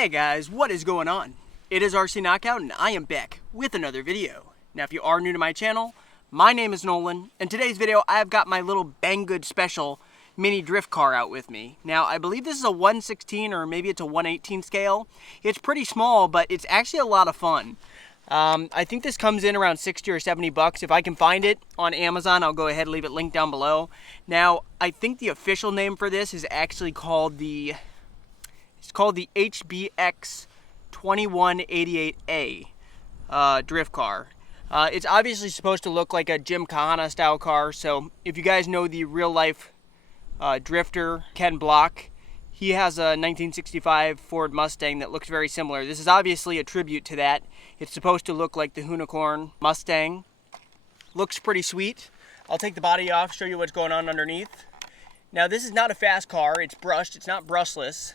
Hey guys, what is going on? It is RC Knockout and I am back with another video. Now if you are new to my channel, my name is Nolan. In today's video I've got my little Banggood special mini drift car out with me. Now I believe this is a 1/16 or maybe it's a 1/18 scale. It's pretty small, but it's actually a lot of fun. I think this comes in around 60 or 70 bucks. If I can find it on Amazon, I'll go ahead and leave it linked down below. Now I think the official name for this is actually called the HBX2188A drift car. It's obviously supposed to look like a Gymkhana style car, so if you guys know the real life drifter Ken Block, he has a 1965 Ford Mustang that looks very similar. This is obviously a tribute to that. It's supposed to look like the unicorn Mustang. Looks pretty sweet. I'll take the body off, show you what's going on underneath. Now this is not a fast car, it's brushed, it's not brushless.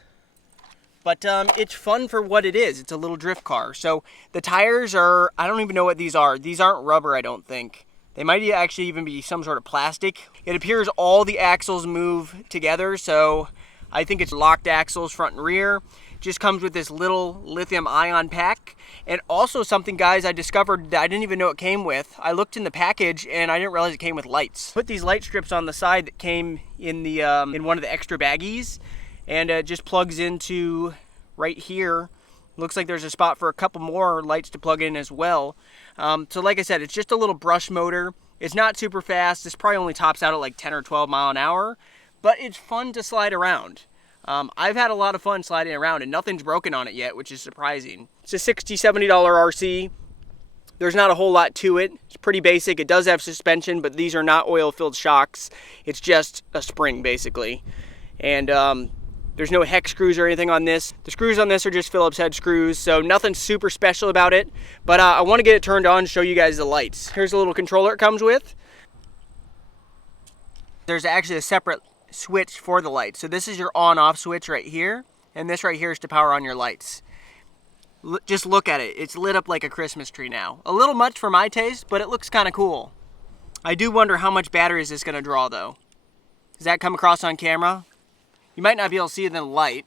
But it's fun for what it is. It's a little drift car. So the tires are, I don't even know what these are. These aren't rubber, I don't think. They might actually even be some sort of plastic. It appears all the axles move together, so I think it's locked axles front and rear. Just comes with this little lithium ion pack. And also something, guys, I discovered that I didn't even know it came with. I looked in the package and I didn't realize it came with lights. Put these light strips on the side that came in the in one of the extra baggies. And it just plugs into right here. Looks like there's a spot for a couple more lights to plug in as well. So like I said, it's just a little brush motor. It's not super fast. This probably only tops out at like 10 or 12 mile an hour, but it's fun to slide around. I've had a lot of fun sliding around and nothing's broken on it yet, which is surprising. It's a $60, $70 RC. There's not a whole lot to it. It's pretty basic. It does have suspension, but these are not oil-filled shocks. It's just a spring, basically. And there's no hex screws or anything on this. The screws on this are just Phillips head screws, so nothing super special about it. But I want to get it turned on and show you guys the lights. Here's a little controller it comes with. There's actually a separate switch for the lights. So this is your on-off switch right here, and this right here is to power on your lights. Just look at it. It's lit up like a Christmas tree now. A little much for my taste, but it looks kind of cool. I do wonder how much battery is this going to draw, though. Does that come across on camera? You might not be able to see it in the light.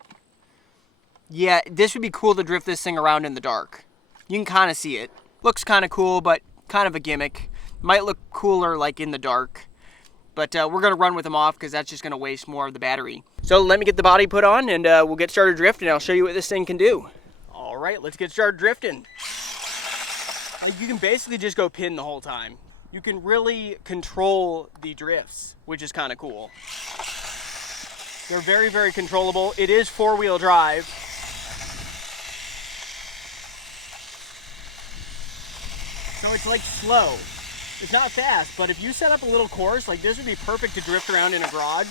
Yeah, this would be cool to drift this thing around in the dark. You can kind of see it. Looks kind of cool, but kind of a gimmick. Might look cooler like in the dark. But we're going to run with them off because that's just going to waste more of the battery. So let me get the body put on and we'll get started drifting. I'll show you what this thing can do. All right, let's get started drifting. Like, you can basically just go pin the whole time. You can really control the drifts, which is kind of cool. They're very, very controllable. It is four-wheel drive. So it's like slow. It's not fast, but if you set up a little course, like this would be perfect to drift around in a garage.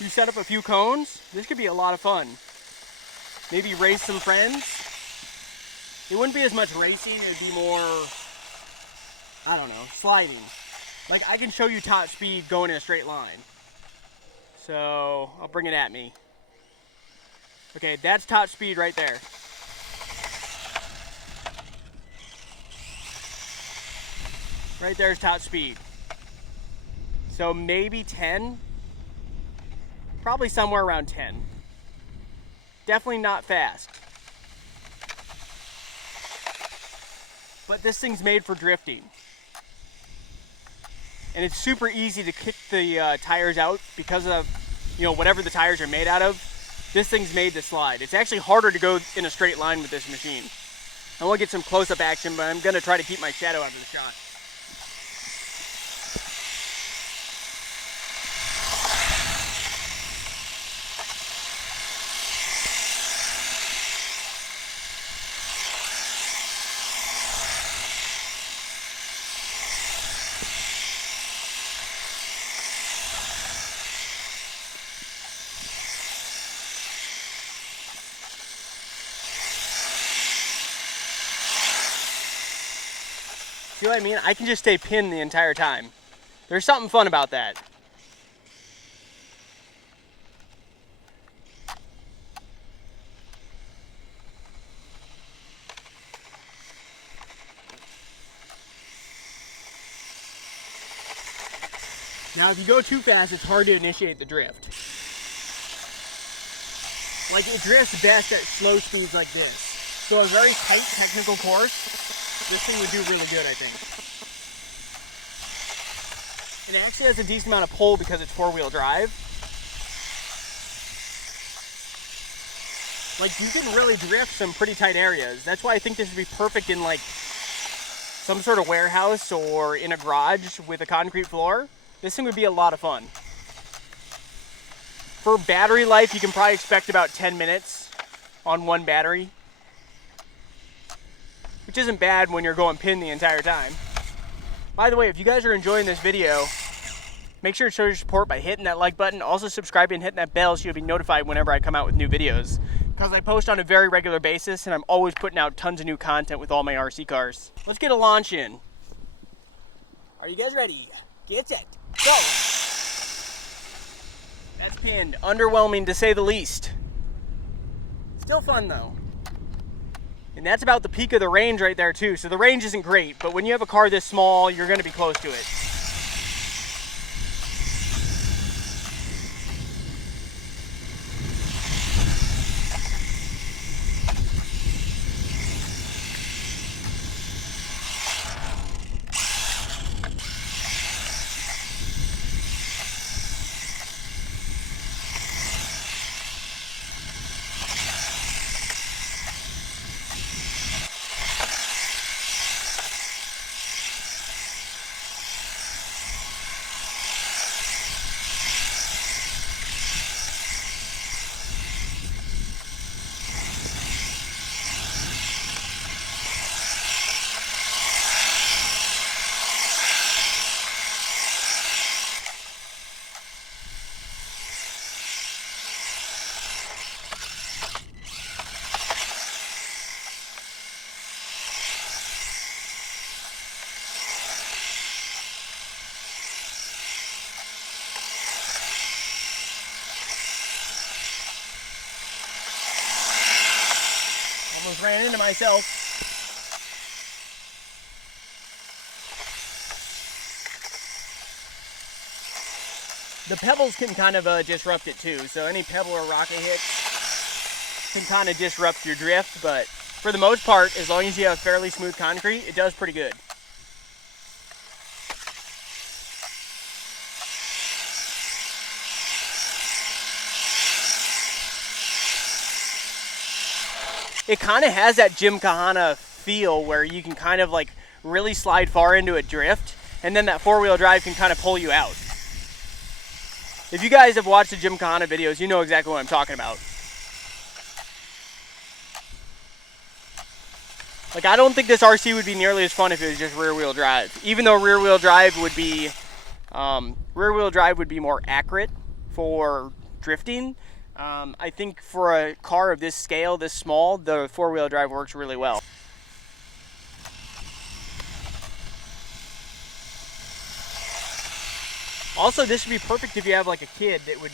You set up a few cones, this could be a lot of fun. Maybe race some friends. It wouldn't be as much racing, it would be more, I don't know, sliding. Like I can show you top speed going in a straight line. So I'll bring it at me. Okay, that's top speed right there. Right there's top speed. So maybe 10, probably somewhere around 10. Definitely not fast. But this thing's made for drifting. And it's super easy to kick the tires out because of, you know, whatever the tires are made out of. This thing's made to slide. It's actually harder to go in a straight line with this machine. I want to get some close-up action, but I'm going to try to keep my shadow out of the shot. See what I mean? I can just stay pinned the entire time. There's something fun about that. Now if you go too fast, it's hard to initiate the drift. Like, it drifts best at slow speeds like this. So a very tight technical course, this thing would do really good, I think. It actually has a decent amount of pull because it's four-wheel drive. Like, you can really drift some pretty tight areas. That's why I think this would be perfect in like some sort of warehouse or in a garage with a concrete floor. This thing would be a lot of fun. For battery life, you can probably expect about 10 minutes on one battery, which isn't bad when you're going pin the entire time. By the way, if you guys are enjoying this video, make sure to show your support by hitting that like button. Also subscribing and hitting that bell so you'll be notified whenever I come out with new videos. Because I post on a very regular basis and I'm always putting out tons of new content with all my RC cars. Let's get a launch in. Are you guys ready? Get set, go! That's pinned. Underwhelming to say the least. Still fun though. And that's about the peak of the range right there too. So the range isn't great, but when you have a car this small, you're gonna be close to it. Almost ran into myself. The pebbles can kind of disrupt it too, so any pebble or rocket hit can kind of disrupt your drift, but for the most part, as long as you have fairly smooth concrete, it does pretty good. It kind of has that Gymkhana feel where you can kind of like really slide far into a drift, and then that four-wheel drive can kind of pull you out. If you guys have watched the Gymkhana videos, you know exactly what I'm talking about. Like, I don't think this RC would be nearly as fun if it was just rear-wheel drive. Even though rear-wheel drive would be more accurate for drifting. I think for a car of this scale, this small, the four-wheel drive works really well. Also, this would be perfect if you have like a kid that would,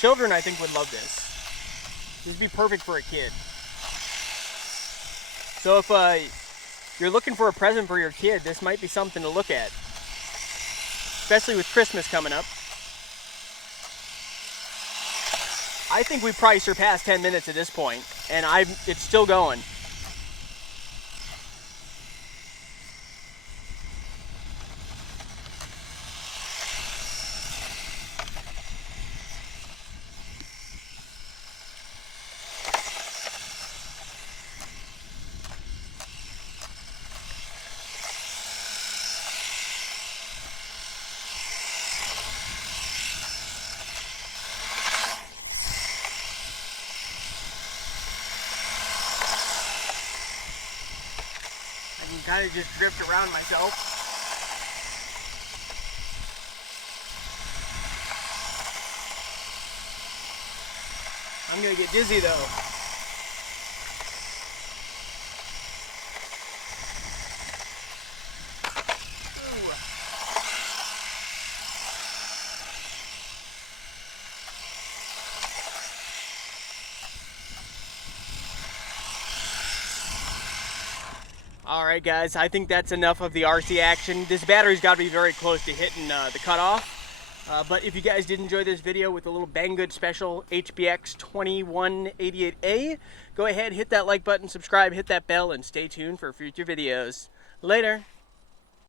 children I think would love this. This would be perfect for a kid. So if you're looking for a present for your kid, this might be something to look at. Especially with Christmas coming up. I think we probably surpassed 10 minutes at this point, and it's still going. Kind of just drift around myself. I'm gonna get dizzy though. Alright guys, I think that's enough of the RC action. This battery's got to be very close to hitting the cutoff. But if you guys did enjoy this video with a little Banggood special HBX2188A, go ahead, hit that like button, subscribe, hit that bell, and stay tuned for future videos. Later.